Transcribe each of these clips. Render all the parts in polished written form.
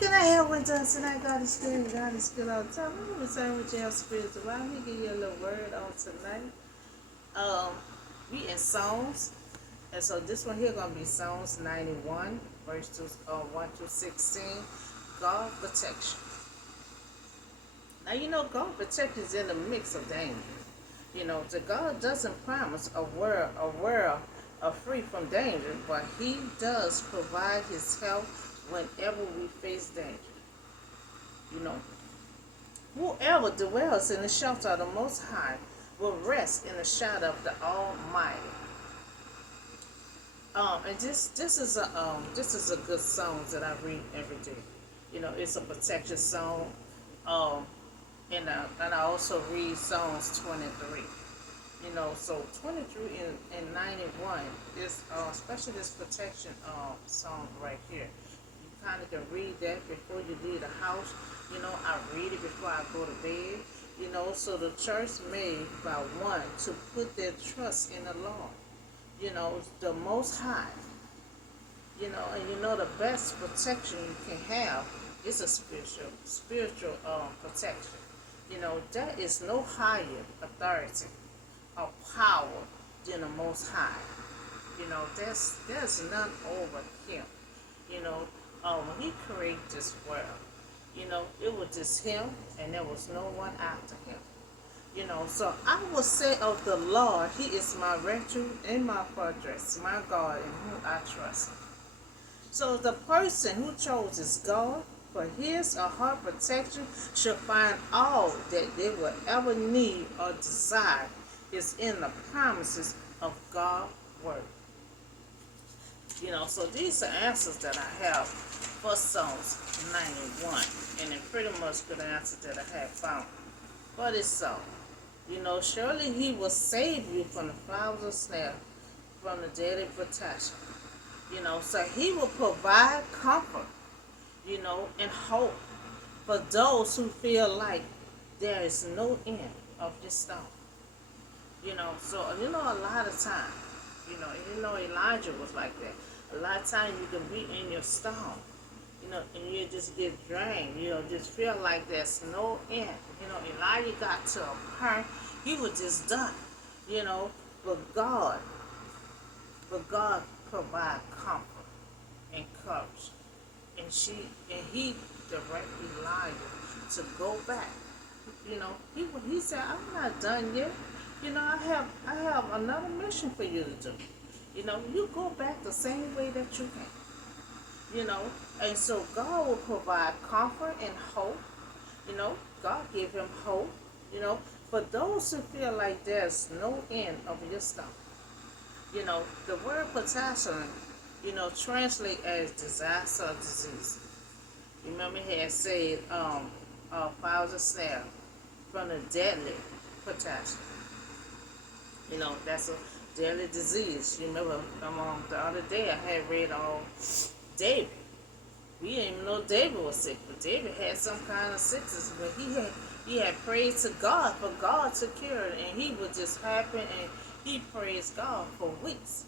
Can I help with us tonight? God is good. God is good all the time. I'm going to return with your spirit to Let me give you a little word on tonight. Um, we in Psalms. And so this one here going to be Psalms 91, verse 1 to 16. God protection. Now, God protection is in the mix of danger. The God doesn't promise a world free from danger, but He does provide His help whenever we face danger. You know, Whoever dwells in the shelter of the Most High will rest in the shadow of the Almighty. And this is a good song that I read every day. It's a protection song. Um, and I also read Psalms 23. So 23 and 91 is especially this protection song right here. You kind of can read that before you leave the house. I read it before I go to bed. So the church made by one to put their trust in the Lord. The Most High. And the best protection you can have is a spiritual protection. There is no higher authority or power than the Most High. There's none over Him. When He created this world, it was just Him, and there was no one after Him. So I will say of the Lord, He is my refuge and my fortress, my God in whom I trust. So the person who chooses God for his or her protection shall find all that they will ever need or desire is in the promises of God's word. So these are answers that I have for Psalms 91, and they're pretty much good answers that I have found for this song. Surely He will save you from the flowers of snare, from the deadly protection. So He will provide comfort, and hope for those who feel like there is no end of this storm. So a lot of time, Elijah was like that. A lot of times you can be in your storm, and you just get drained, just feel like there's no end. Elijah got to a point, he was just done, but God provide comfort and courage. And he directed Elijah to go back. He said, I'm not done yet. I have another mission for you to do. You go back the same way that you came. And so God will provide comfort and hope. God gave him hope. For those who feel like there's no end of your stuff. The word potassium, translate as disaster or disease. Remember he had said, fowls of snare from the deadly potassium. That's a deadly disease. Remember, the other day I had read on David. We didn't even know David was sick, but David had some kind of sickness, but he had prayed to God for God to cure it, and he was just happy, and he praised God for weeks.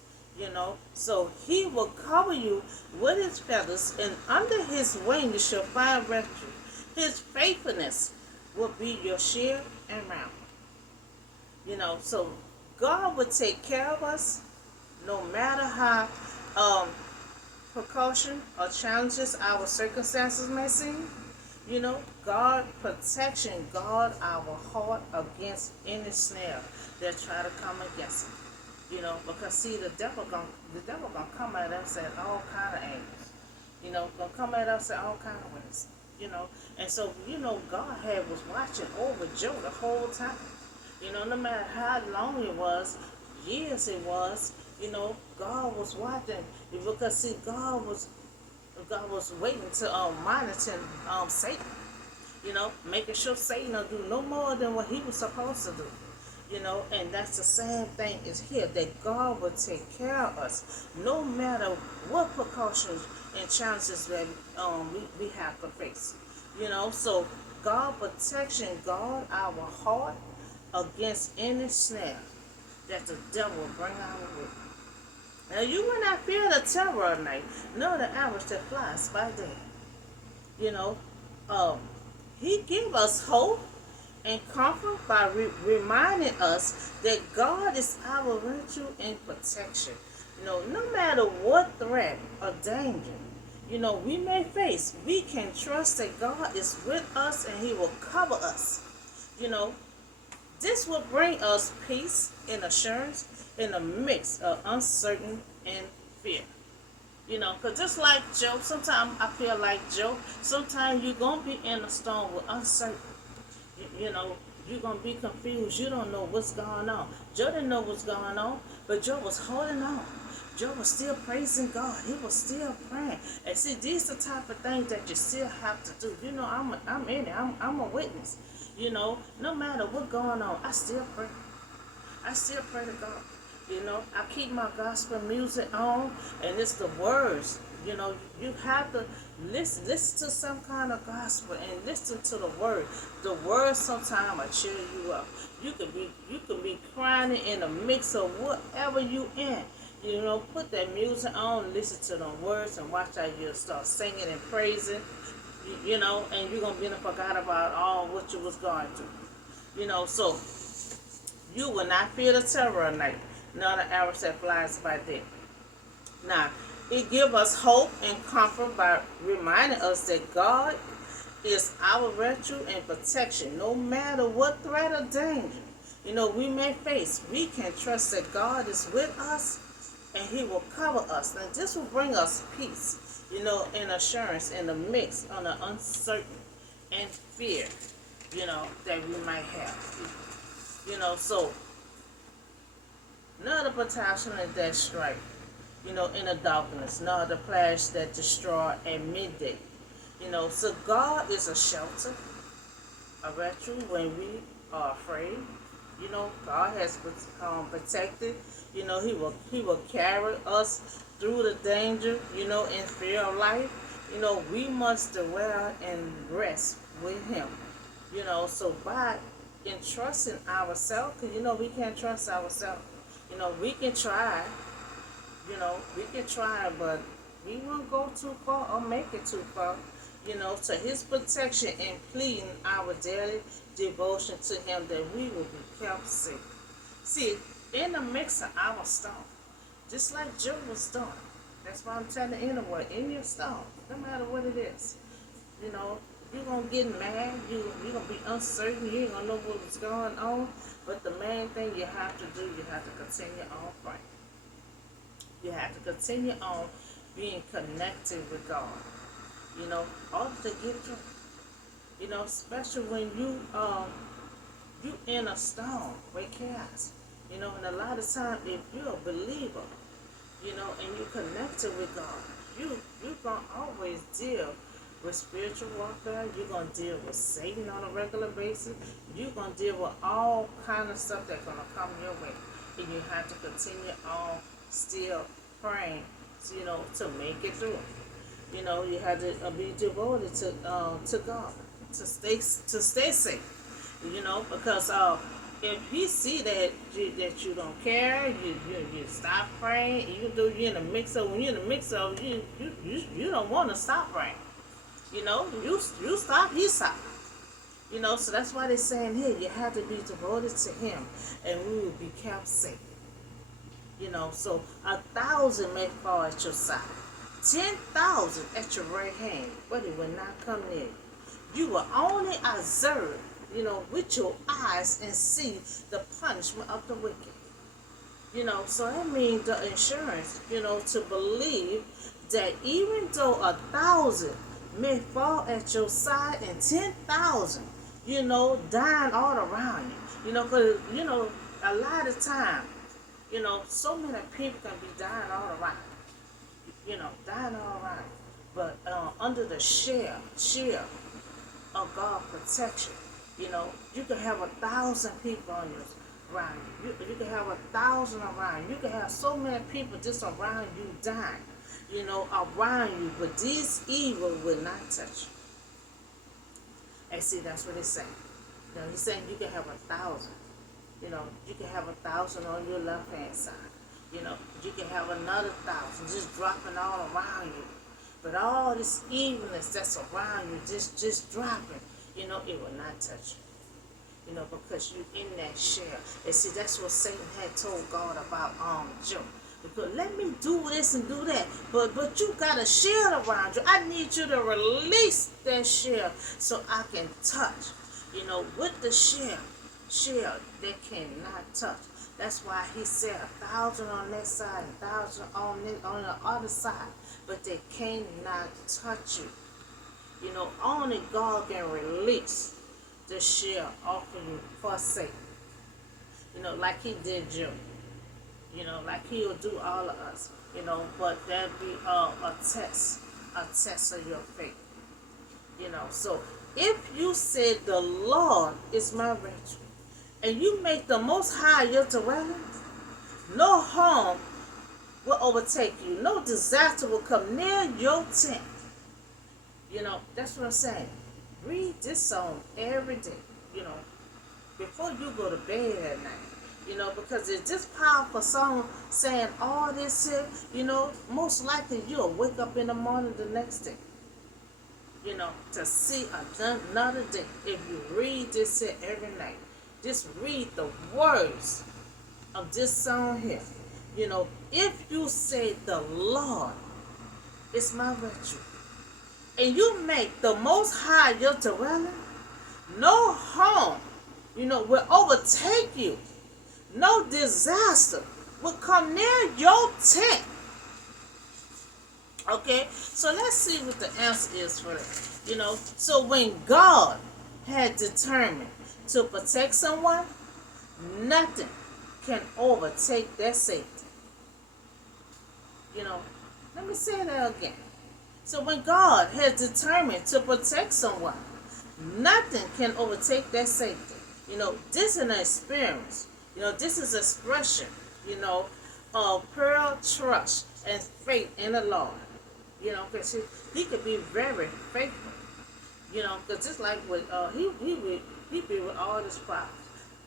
So He will cover you with His feathers, and under His wing you shall find refuge. His faithfulness will be your shield and rampart. So God will take care of us, no matter how precaution or challenges our circumstances may seem. God protection guard our heart against any snare that try to come against it. Because see, the devil gonna come at us at all kind of angles. Gonna come at us at all kind of ways. And so God was watching over Joe the whole time. No matter how long it was, years it was, God was watching, because see, God was waiting to monitor Satan. Making sure Satan will do no more than what he was supposed to do. And that's the same thing is here, that God will take care of us, no matter what precautions and challenges that we have to face. So God protection guard our heart against any snare that the devil will bring our way. Now you will not fear the terror of night, nor the arrows that flies by day. You know, um, He give us hope and comfort by reminding us that God is our refuge and protection. No matter what threat or danger, we may face, we can trust that God is with us and He will cover us. You know, this will bring us peace and assurance in a mix of uncertain and fear. Because just like Joe, sometimes I feel like Joe, sometimes you're going to be in a storm with uncertainty. You know, you're going to be confused. You don't know what's going on. Joe didn't know what's going on, but Joe was holding on. Joe was still praising God. He was still praying. And see, these are the type of things that you still have to do. I'm in it. I'm a witness. No matter what's going on, I still pray. I still pray to God. I keep my gospel music on, and it's the words. You have to listen to some kind of gospel and listen to the word. The word sometimes will cheer you up. You can be crying in a mix of whatever you in. Put that music on, listen to the words, and watch how you start singing and praising. And you're gonna be forgot about all what you was going through. So you will not fear the terror at night, nor the arrows that flies by day. Now, it gives us hope and comfort by reminding us that God is our refuge and protection, no matter what threat or danger we may face. We can trust that God is with us and He will cover us. And this will bring us peace, and assurance in the mix on the uncertain and fear, that we might have. So none of the protection that strike, in the darkness, nor the flash that destroy at midday. So God is a shelter, a refuge when we are afraid. God has protected. He will carry us through the danger, in fear of life. We must dwell and rest with Him. So by entrusting ourselves, because we can't trust ourselves. We can try, but we won't go too far or make it too far. To His protection and pleading our daily devotion to Him that we will be kept safe. See, in the mix of our storm, just like Job was doing, that's why I'm telling anyone, in your storm, no matter what it is, you're going to get mad, you're going to be uncertain, you ain't going to know what's going on, but the main thing you have to do, you have to continue on praying. You have to continue on being connected with God. All to get through. Especially when you in a storm with chaos. And a lot of times if you're a believer, and you connected with God, you're gonna always deal with spiritual warfare. You're gonna deal with Satan on a regular basis. You're gonna deal with all kind of stuff that's gonna come your way, and you have to continue on still praying, to make it through. You have to be devoted to God to stay safe. Because if He see that you don't care, you stop praying. Even though you're in a mix of, when you're in a mix of, you don't want to stop praying. You stop, He stop. So that's why they're saying here, you have to be devoted to Him, and we will be kept safe. So 1,000 may fall at your side, 10,000 at your right hand, but it will not come near you. You will only observe, with your eyes and see the punishment of the wicked. So that means the insurance, to believe that even though 1,000 may fall at your side and 10,000, dying all around you. Because, a lot of time, so many people can be dying all around. Dying all around. But under the shield of God's protection, you can have 1,000 people on you around you. You can have 1,000 around you. You can have so many people just around you dying, around you. But this evil will not touch you. And see, that's what it's saying. He's saying you can have 1,000. You can have 1,000 on your left hand side. You can have another 1,000 just dropping all around you. But all this evilness that's around you, just dropping, it will not touch you. Because you in that share. And see, that's what Satan had told God about Job. Because let me do this and do that. But you got a shield around you. I need you to release that shield so I can touch. With the shield, they cannot touch. That's why he said 1,000 on that side, 1,000 on the other side. But they cannot touch you. Only God can release the shield off of you for Satan. Like he did you. Like he'll do all of us. But that'd be a test of your faith. So if you said the Lord is my refuge, and you make the Most High your dwelling, no harm will overtake you. No disaster will come near your tent. That's what I'm saying. Read this song every day, before you go to bed at night. Because it's this powerful song saying all this here, most likely you'll wake up in the morning the next day, to see another day. If you read this here every night, just read the words of this song here. If you say the Lord is my refuge, and you make the Most High your dwelling, no harm, will overtake you. No disaster will come near your tent. Okay, so let's see what the answer is for that. So when God had determined to protect someone, nothing can overtake their safety. Let me say that again. So when God has determined to protect someone, nothing can overtake their safety. This is an experience. This is expression, of pure trust and faith in the Lord. Because he could be very faithful. Because just like with, he be with all his prophets.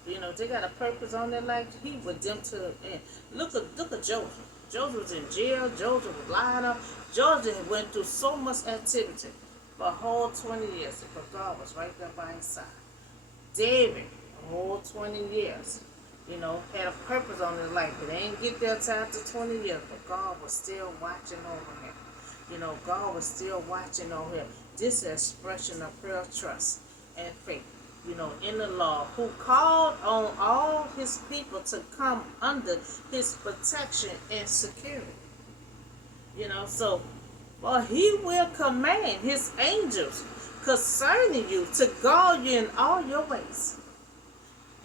They got a purpose on their life. He with them to the end. Look at Joseph. Joseph was in jail. Joseph was lying up. Joseph went through so much activity for a whole 20 years. But God was right there by his side. David, a whole 20 years. Had a purpose on his life. But they didn't get there till after 20 years. But God was still watching over him. God was still watching over him. This is an expression of pure trust and faith. In the Lord, who called on all his people to come under his protection and security. So, well, he will command his angels concerning you to guard you in all your ways.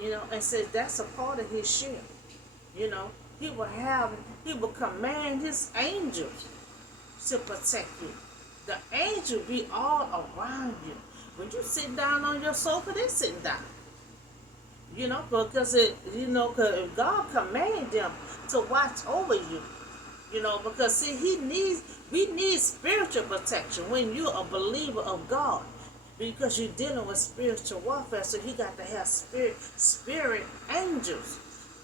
And says that's a part of his shield. He will command his angels to protect you. The angel be all around you. When you sit down on your sofa, they're sitting down. Because if God commands them to watch over you, because see, we need spiritual protection when you're a believer of God. Because you're dealing with spiritual warfare, so you got to have spirit angels,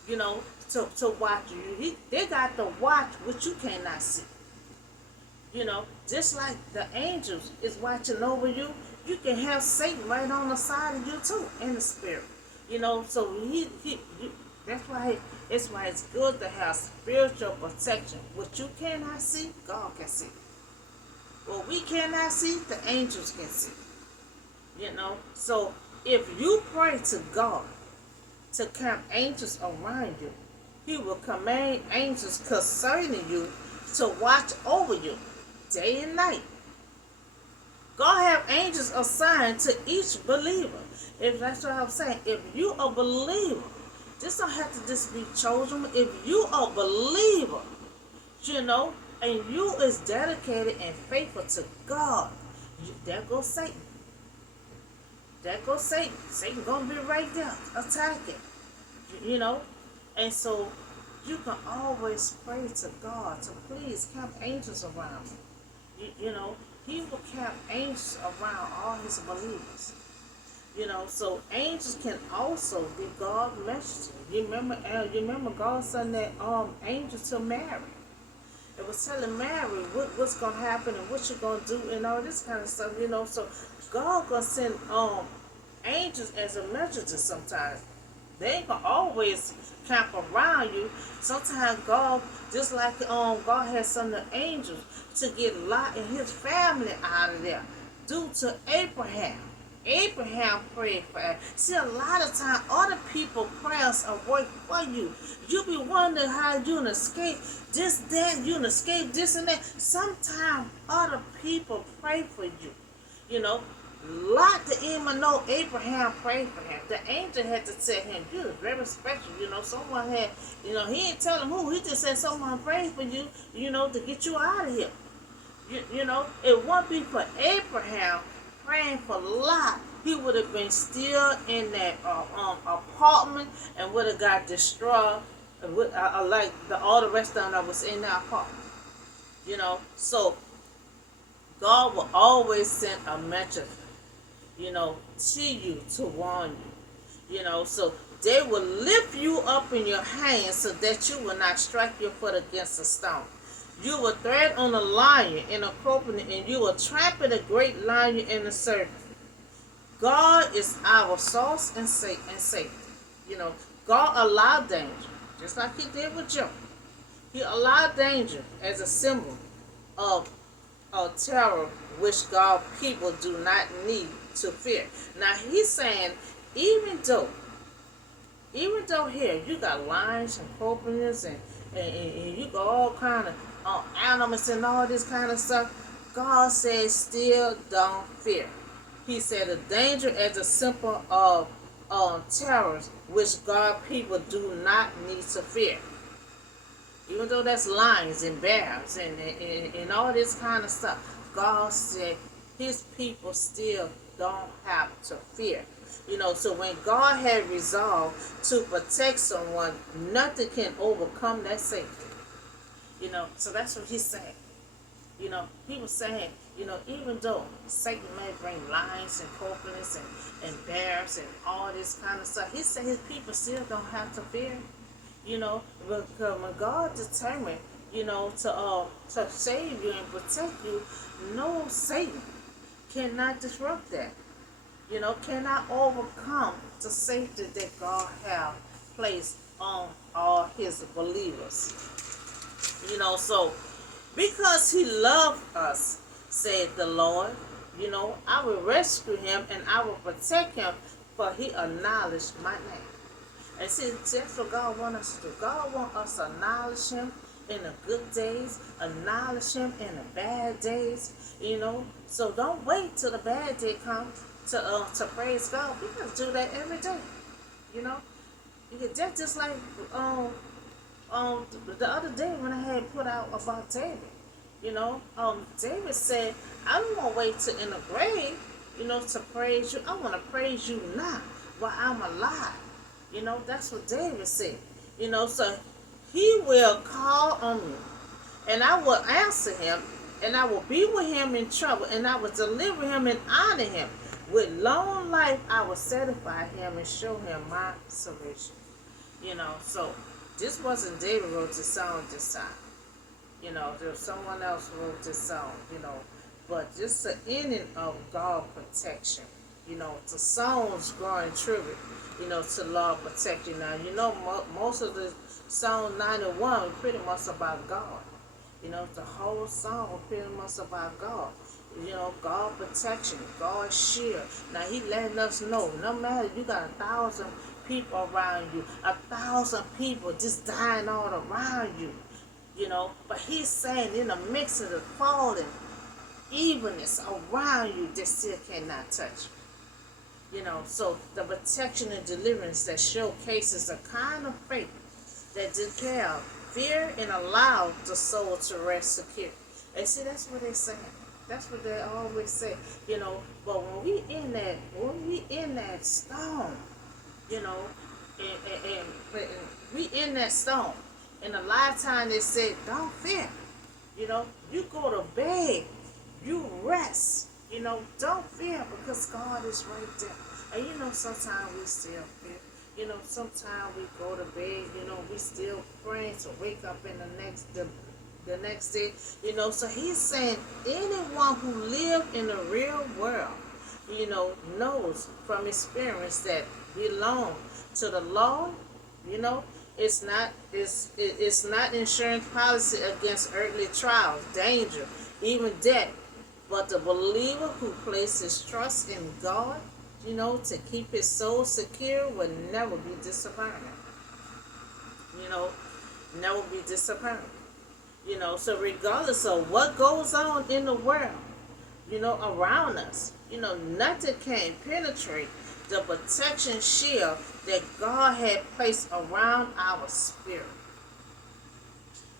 to watch you. They got to watch what you cannot see. Just like the angels is watching over you, you can have Satan right on the side of you too, in the spirit. So that's why it's good to have spiritual protection. What you cannot see, God can see. What we cannot see, the angels can see. So if you pray to God to camp angels around you, he will command angels concerning you to watch over you day and night. God have angels assigned to each believer. If that's what I'm saying, if you a believer, this don't have to just be chosen. If you a believer, and you is dedicated and faithful to God, there goes Satan. There goes Satan. Satan gonna be right there attacking. And so you can always pray to God to please camp angels around you. He will camp angels around all his believers. So angels can also be God's messengers. You remember God sent that angel to Mary. It was telling Mary what's gonna happen and what you're gonna do and all this kind of stuff, you know. So God gonna send angels as a messenger sometimes. They ain't gonna always camp around you. Sometimes God, just like God has some of the angels to get Lot and his family out of there. Due to Abraham. Abraham prayed for us. See, a lot of time, other people prayers are work for you. You be wondering how you can escape this, that, you can escape this and that. Sometimes other people pray for you. You know, Lot didn't even know Abraham prayed for him. The angel had to tell him, you're very special. You know, someone had, you know, he didn't tell him who. He just said someone prayed for you, you know, to get you out of here. You know, it won't be for Abraham praying for Lot. He would have been still in that apartment and would have got destroyed, like all the rest of them that was in that apartment. You know, so God will always send a message, you know, to you to warn you. You know, so they will lift you up in your hands so that you will not strike your foot against a stone. You will tread on a lion and a scorpion, and you will trample the great lion and the serpent. God is our source and safety. You know, God allowed danger, just like He did with Job. He allowed danger as a symbol of terror, which God people do not need to fear. Now He's saying, even though here you got lions and scorpions and you got all kind of animals and all this kind of stuff, God says still don't fear. He said a danger as a symbol of terrors which God people do not need to fear. Even though that's lions and bears and all this kind of stuff, God said His people still don't have to fear. You know, so when God had resolved to protect someone, nothing can overcome that safety. You know, so that's what He's saying. You know, He was saying, you know, even though Satan may bring lions and scorpions and bears and all this kind of stuff, He said His people still don't have to fear. You know, because when God determined, you know, to save you and protect you, no Satan cannot disrupt that. You know, cannot overcome the safety that God has placed on all His believers. You know, so because He loved us, said the Lord, you know, I will rescue him and I will protect him, for he acknowledged my name. And see, that's what God wants us to do. God wants us to acknowledge Him in the good days, acknowledge Him in the bad days, you know. So don't wait till the bad day comes to praise God. We can do that every day, you know. You get that just like the other day when I had put out about David. You know, David said, I don't want to wait till in the grave, you know, to praise you. I want to praise you now while I'm alive. You know, that's what David said. You know, so He will call on me, and I will answer him, and I will be with him in trouble, and I will deliver him and honor him. With long life, I will satisfy him and show him my salvation. You know, so this wasn't David wrote this song this time. You know, there's someone else who wrote this song, you know. But just the ending of God protection. You know, the songs growing tribute, you know, to Lord protect you. Now, you know, most of the Psalm 91 pretty much about God. You know, the whole song was pretty much about God. You know, God protection, God shield. Now, He letting us know, no matter you got 1,000 people around you, 1,000 people just dying all around you, you know, but He's saying in the mix of the falling evenness around you, they still cannot touch you. You know, so the protection and deliverance that showcases a kind of faith that declare fear and allow the soul to rest secure. And see, that's what they're saying. That's what they always say. You know, but when we in that storm, you know, and we in that storm. In a lifetime, they said, don't fear. You know, you go to bed, you rest. You know, don't fear because God is right there. And you know, sometimes we still fear. You know, sometimes we go to bed, you know, we still praying to wake up in the next day. the next day. So he's saying anyone who lived in the real world, knows from experience that belong to the Lord. You know, it's not insurance policy against earthly trials, danger, even death. But the believer who places trust in God, to keep his soul secure will never be disappointed. You know, never be disappointed. So regardless of what goes on in the world, around us, nothing can penetrate the protection shield that God had placed around our spirit.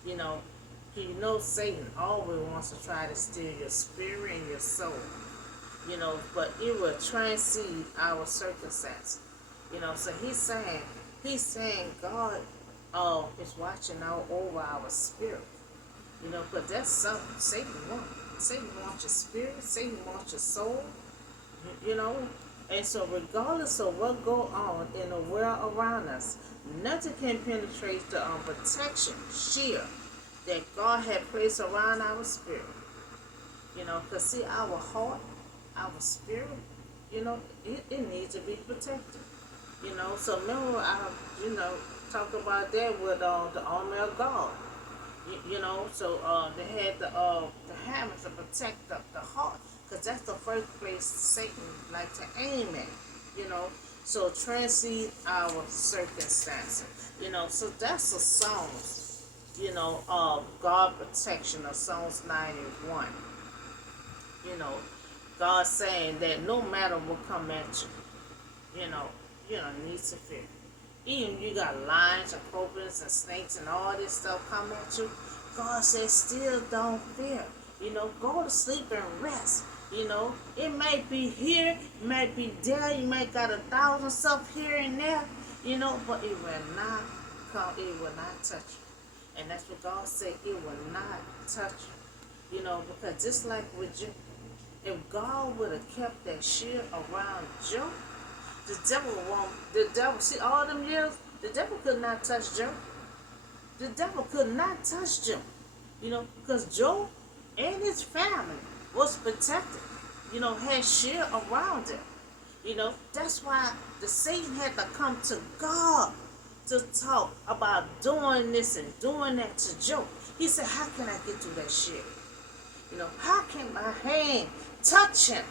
You know, He knows Satan always wants to try to steal your spirit and your soul. But it will transcend our circumstance. So he's saying God is watching out over our spirit. But that's something Satan wants. Satan wants your spirit. Satan wants your soul. You know, and so regardless of what go on in the world around us, nothing can penetrate the protection shield that God had placed around our spirit. Because see, our heart, our spirit, it needs to be protected. So remember I, talked about that with the armor of God. So they had the hammer to protect the heart, because that's the first place Satan like to aim at. So transcend our circumstances. So that's the Psalms. God protection of Psalms 91. God saying that no matter what come at you, you don't need to fear. Even you got lions and cobras and snakes and all this stuff come at you, God says still don't fear. Go to sleep and rest. It may be here, it may be there, you may got 1,000 stuff here and there, but it will not come, it will not touch you. And that's what God said, it will not touch you. Because just like with you, if God would have kept that shield around Job, see all them years, the devil could not touch Job. The devil could not touch Job. Because Job and his family was protected. Had shield around him. That's why the Satan had to come to God to talk about doing this and doing that to Job. He said, how can I get through that shield? How can my hand touch him?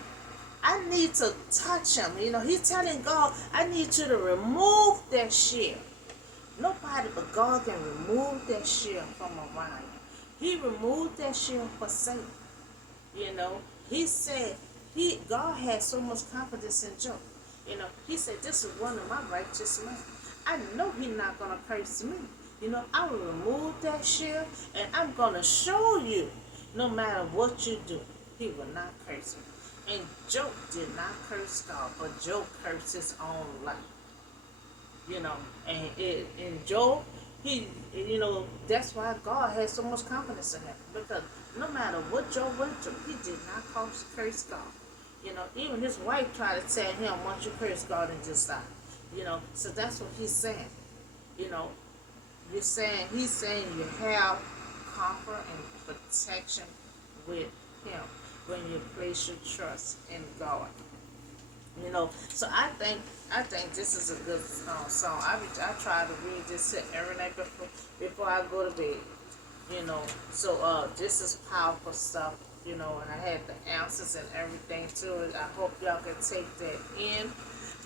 I need to touch him. He's telling God, I need you to remove that shield. Nobody but God can remove that shield from around you. He removed that shield for Satan. He said, God had so much confidence in Job. He said, this is one of my righteous men. I know he's not going to curse me. I will remove that shield, and I'm going to show you, no matter what you do, he will not curse you. And Job did not curse God, but Job cursed his own life. And Job, that's why God had so much confidence in him. Because no matter what Job went through, he did not curse God. Even his wife tried to tell him, once you curse God and just die. So that's what he's saying. He's saying you have comfort and protection with him when you place your trust in God. So I think this is a good song. I try to read this every night before I go to bed. So this is powerful stuff. And I had the answers and everything to it. I hope y'all can take that in.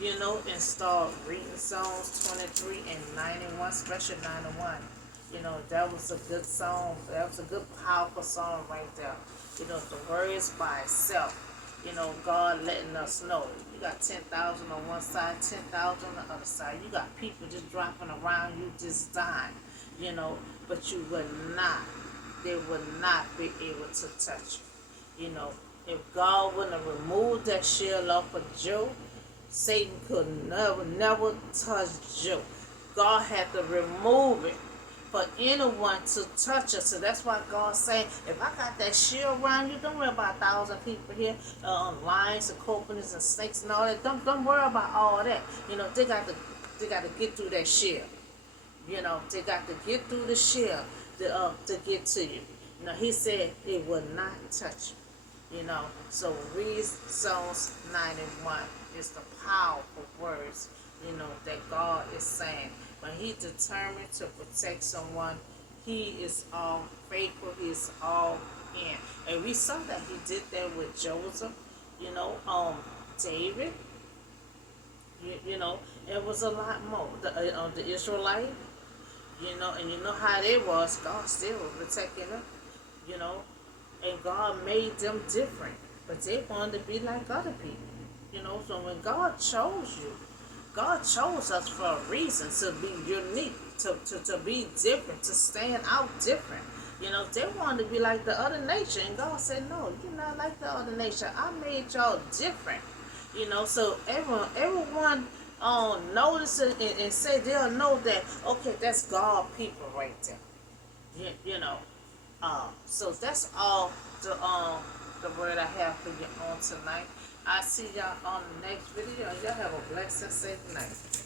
And start reading Psalms 23 and 91, especially 91. That was a good song. That was a good, powerful song right there. The words by itself. God letting us know. You got 10,000 on one side, 10,000 on the other side. You got people just dropping around you, just dying. But you would not. They would not be able to touch you. If God wouldn't have removed that shield off of Job, Satan could never touch Job. God had to remove it for anyone to touch us. So that's why God's saying, if I got that shield around you, don't worry about 1,000 people here, lions and cobras and snakes and all that. Don't worry about all that. They got to get through that shield. They got to get through the shield to get to you. Now he said it would not touch you. So read Psalms 91. It's the powerful words, that God is saying. When he determined to protect someone, he is all faithful, he is all in. And we saw that he did that with Joseph, David, it was a lot more. The Israelite, and you know how they was, God still was protecting them, you know, and God made them different, but they wanted to be like other people, So when God chose you, God chose us for a reason, to be unique, to be different, to stand out different. They wanted to be like the other nation, and God said, no, you're not like the other nation. I made y'all different. So everyone notice it, and say they'll know that, okay, that's God people right there. So that's all the word I have for you on tonight. I see y'all on the next video. Y'all have a blessed and safe night.